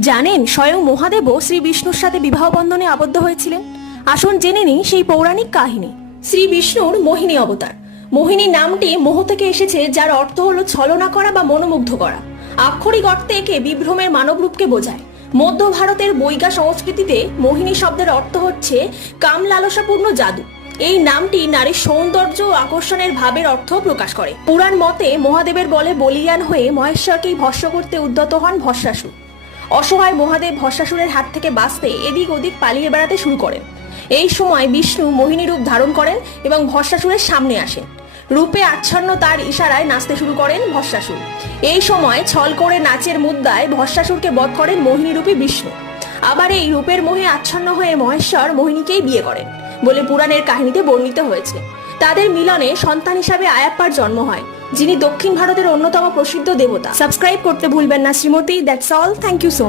জানেন স্বয়ং মহাদেবও শ্রী বিষ্ণুর সাথে বিবাহ বন্ধনে আবদ্ধ হয়েছিলেন। আসুন জেনে নিই সেই পৌরাণিক কাহিনী। শ্রী বিষ্ণুর মোহিনী অবতার। মোহিনী নামটি মোহ থেকে এসেছে, যার অর্থ হলো ছলনা করা বা মনোমুগ্ধ করা। আক্ষরিক অর্থে একে বিভ্রমের মানব রূপকে বোঝায়। মধ্য ভারতের বৈগা সংস্কৃতিতে মোহিনী শব্দের অর্থ হচ্ছে কাম লালসাপূর্ণ জাদু। এই নামটি নারীর সৌন্দর্য ও আকর্ষণের ভাবের অর্থ প্রকাশ করে। পুরাণ মতে মহাদেবের বলে বলীয়ান হয়ে মহেশ্বরকেই ভস্ম করতে উদ্যত হন ভস্মাসুর। অসহায় মহাদেব ভস্মাসুরের হাত থেকে বাঁচতে এদিক ওদিক পালিয়ে বেড়াতে শুরু করেন। এই সময় বিষ্ণু মোহিনী রূপ ধারণ করেন এবং ভস্মাসুরের সামনে আসেন। রূপে আচ্ছন্ন তার ইশারায় নাচতে শুরু করেন ভস্মাসুর। এই সময় ছল করে নাচের মুদ্রায় ভস্মাসুরকে বধ করেন মোহিনী রূপী বিষ্ণু। আবার এই রূপের মোহে আচ্ছন্ন হয়ে মহেশ্বর মোহিনীকেই বিয়ে করেন বলে পুরাণের কাহিনীতে বর্ণিত হয়েছে। তাদের মিলনে সন্তান হিসাবে আয়াপ্পার জন্ম হয়, যিনি দক্ষিণ ভারতের অন্যতম প্রসিদ্ধ দেবতা। সাবস্ক্রাইব করতে ভুলবেন না Shrimati. That's all. Thank you so